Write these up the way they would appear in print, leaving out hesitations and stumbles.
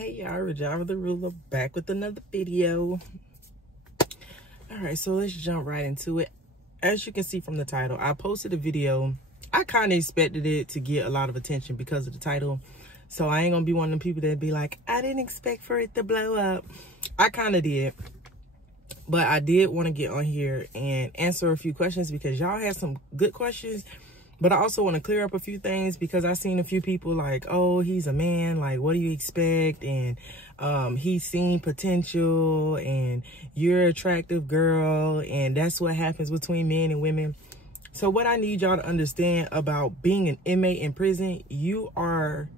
Hey y'all, Rajava the Ruler back with another video. Alright, so let's jump right into it. As you can see from the title, I posted a video. I kind of expected it to get a lot of attention because of the title. So I ain't gonna be one of them people that be like, I didn't expect for it to blow up. I kind of did. But I did want to get on here and answer a few questions because y'all had some good questions. But I also want to clear up a few things because I've seen a few people like, oh, he's a man. Like, what do you expect? And he's seen potential and you're an attractive girl. And that's what happens between men and women. So what I need y'all to understand about being an inmate in prison, you are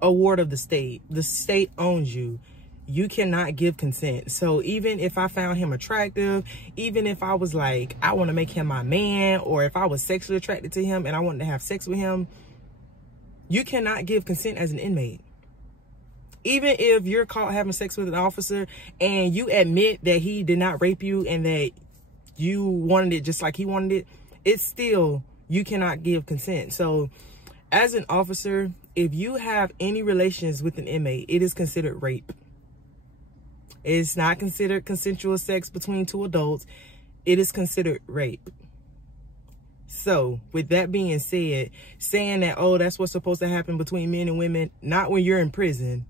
a ward of the state. The state owns you. You cannot give consent. So even if I found him attractive, even if I was like, I want to make him my man, or if I was sexually attracted to him and I wanted to have sex with him, you cannot give consent as an inmate. Even if you're caught having sex with an officer and you admit that he did not rape you and that you wanted it just like he wanted it, it's still, you cannot give consent. So as an officer, if you have any relations with an inmate, it is considered rape. It's not considered consensual sex between two adults. It is considered rape. So with that being said, saying that, oh, that's what's supposed to happen between men and women, not when you're in prison,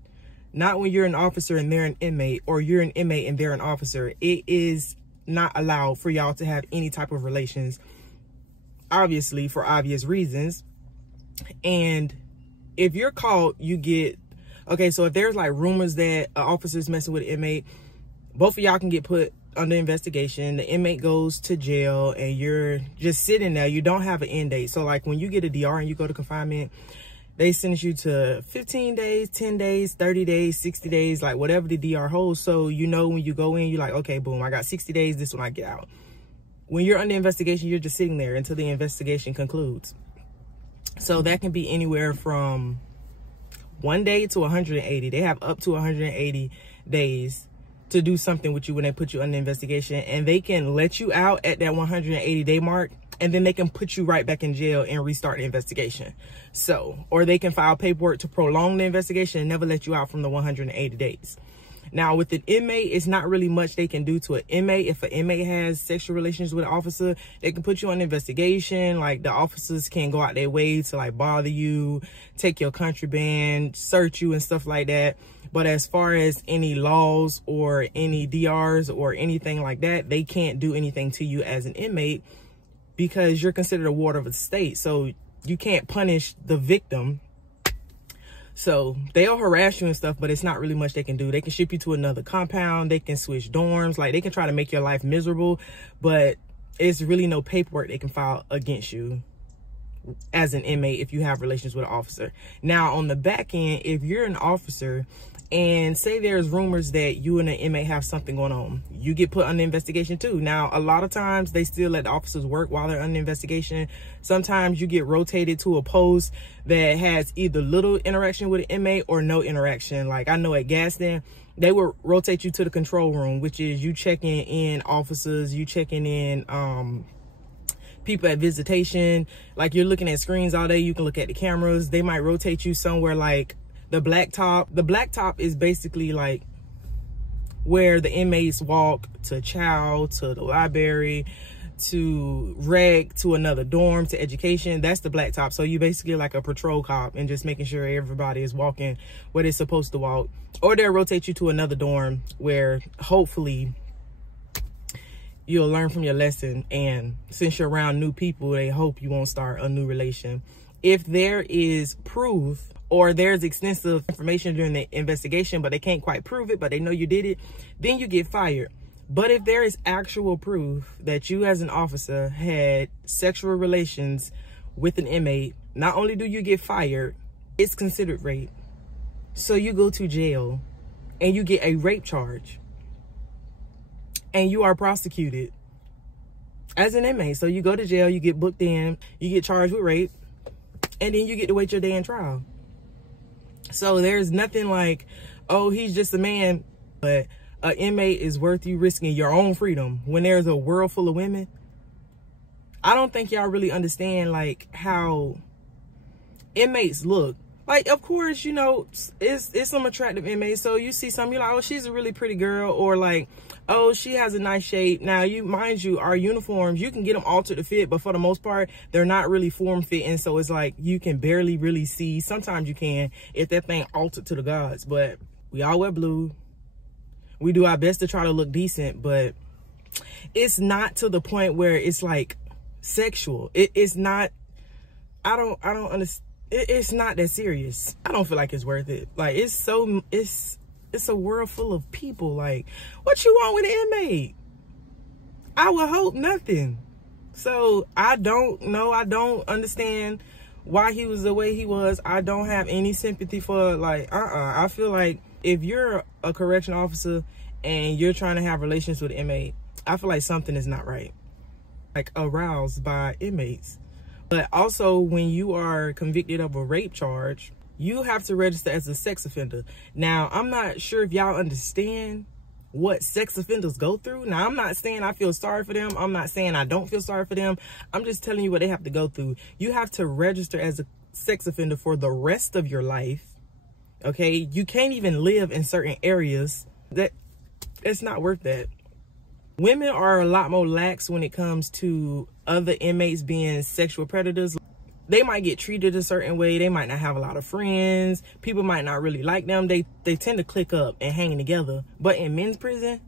not when you're an officer and they're an inmate, or you're an inmate and they're an officer. It is not allowed for y'all to have any type of relations, obviously for obvious reasons. And if you're caught, you get, okay, so if there's like rumors that an officer's messing with an inmate, both of y'all can get put under investigation. The inmate goes to jail and you're just sitting there. You don't have an end date. So like when you get a DR and you go to confinement, they sentence you to 15 days, 10 days, 30 days, 60 days, like whatever the DR holds. So you know when you go in, you're like, okay, boom, I got 60 days, this when I get out. When you're under investigation, you're just sitting there until the investigation concludes. So that can be anywhere from 1 day to 180. They have up to 180 days to do something with you when they put you under investigation, and they can let you out at that 180 day mark, and then they can put you right back in jail and restart the investigation. So, or they can file paperwork to prolong the investigation and never let you out from the 180 days. Now with an inmate, it's not really much they can do to an inmate. If an inmate has sexual relations with an officer, they can put you on investigation. Like the officers can go out their way to like bother you, take your contraband, search you and stuff like that. But as far as any laws or any DRs or anything like that, they can't do anything to you as an inmate because you're considered a ward of the state. So you can't punish the victim. So they'll harass you and stuff, but it's not really much they can do. They can ship you to another compound. They can switch dorms. Like they can try to make your life miserable, but it's really no paperwork they can file against you as an inmate if you have relations with an officer. Now on the back end, if you're an officer and say there's rumors that you and an inmate have something going on, you get put under investigation too. Now, a lot of times they still let the officers work while they're under investigation. Sometimes you get rotated to a post that has either little interaction with an inmate or no interaction. Like I know at Gaston, they will rotate you to the control room, which is you checking in officers, you checking in people at visitation. Like you're looking at screens all day, you can look at the cameras. They might rotate you somewhere like the blacktop. The blacktop is basically like where the inmates walk to chow, to the library, to rec, to another dorm, to education. That's the blacktop. So you basically like a patrol cop and just making sure everybody is walking where they're supposed to walk. Or they'll rotate you to another dorm where hopefully you'll learn from your lesson. And since you're around new people, they hope you won't start a new relation. If there is proof or there's extensive information during the investigation, but they can't quite prove it, but they know you did it, then you get fired. But if there is actual proof that you as an officer had sexual relations with an inmate, not only do you get fired, it's considered rape. So you go to jail and you get a rape charge and you are prosecuted as an inmate. So you go to jail, you get booked in, you get charged with rape, and then you get to wait your day in trial. So there's nothing like, oh, he's just a man, but an inmate is worth you risking your own freedom when there's a world full of women. I don't think y'all really understand like how inmates look. Like, of course, you know, it's some attractive inmates. So you see some, you're like, oh, she's a really pretty girl, or like, oh, she has a nice shape. Now, mind you, our uniforms, you can get them altered to fit, but for the most part, they're not really form fitting. So it's like you can barely really see. Sometimes you can if that thing altered to the gods. But we all wear blue. We do our best to try to look decent, but it's not to the point where it's like sexual. It's not. I don't understand. It's not that serious. I don't feel like it's worth it. Like, it's a world full of people. Like, what you want with an inmate? I would hope nothing. So I don't know. I don't understand why he was the way he was. I don't have any sympathy for, like, I feel like if you're a correction officer and you're trying to have relations with an inmate, I feel like something is not right. Like, aroused by inmates. But also, when you are convicted of a rape charge, you have to register as a sex offender. Now, I'm not sure if y'all understand what sex offenders go through. Now, I'm not saying I feel sorry for them. I'm not saying I don't feel sorry for them. I'm just telling you what they have to go through. You have to register as a sex offender for the rest of your life. Okay? You can't even live in certain areas. It's not worth that. Women are a lot more lax when it comes to other inmates being sexual predators. They might get treated a certain way. They might not have a lot of friends. People might not really like them. They tend to click up and hang together. But in men's prison,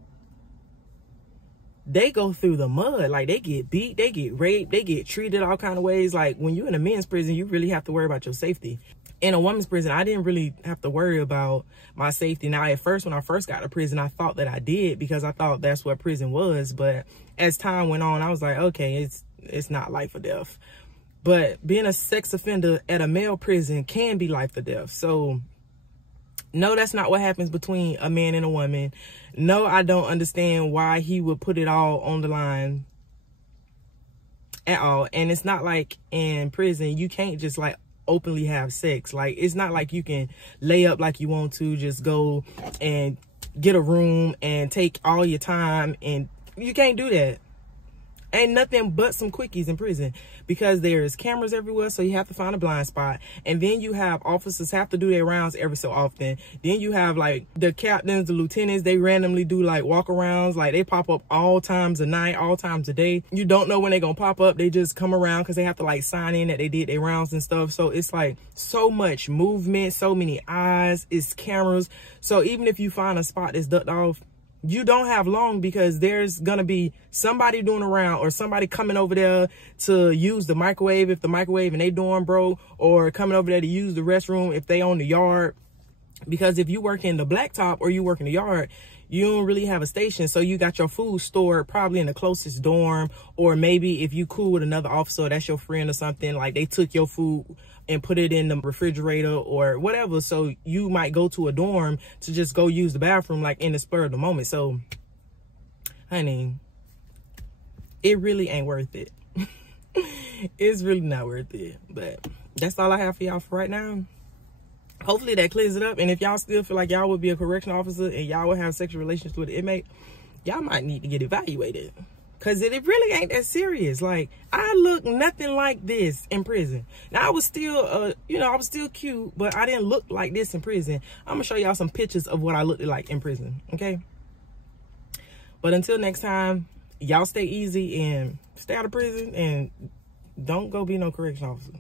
they go through the mud. Like, they get beat, they get raped, they get treated all kind of ways. Like, when you're in a men's prison, you really have to worry about your safety. In a woman's prison, I didn't really have to worry about my safety. Now, at first, when I first got to prison, I thought that I did because I thought that's what prison was. But as time went on, I was like, okay, it's not life or death. But being a sex offender at a male prison can be life or death. So, no, that's not what happens between a man and a woman. No, I don't understand why he would put it all on the line at all. And it's not like in prison, you can't just like openly have sex. Like, it's not like you can lay up like you want to, just go and get a room and take all your time, and you can't do that. Ain't nothing but some quickies in prison because there's cameras everywhere, so you have to find a blind spot. And then you have officers have to do their rounds every so often. Then you have like the captains, the lieutenants, they randomly do like walk-arounds. Like, they pop up all times of night, all times of day. You don't know when they're gonna pop up. They just come around because they have to like sign in that they did their rounds and stuff. So it's like so much movement, so many eyes, it's cameras. So even if you find a spot that's ducked off, you don't have long because there's gonna be somebody doing a round or somebody coming over there to use the microwave if the microwave in their dorm broke, or coming over there to use the restroom if they on the yard. Because if you work in the blacktop or you work in the yard, you don't really have a station. So you got your food stored probably in the closest dorm, or maybe if you cool with another officer, that's your friend or something, like they took your food and put it in the refrigerator or whatever. So you might go to a dorm to just go use the bathroom like in the spur of the moment. So, honey, it really ain't worth it. It's really not worth it. But that's all I have for y'all for right now. Hopefully that clears it up. And if y'all still feel like y'all would be a correction officer and y'all would have sexual relations with an inmate, y'all might need to get evaluated. Because it really ain't that serious. Like, I look nothing like this in prison. Now, I was still, I was still cute, but I didn't look like this in prison. I'm going to show y'all some pictures of what I looked like in prison, okay? But until next time, y'all stay easy and stay out of prison and don't go be no correction officer.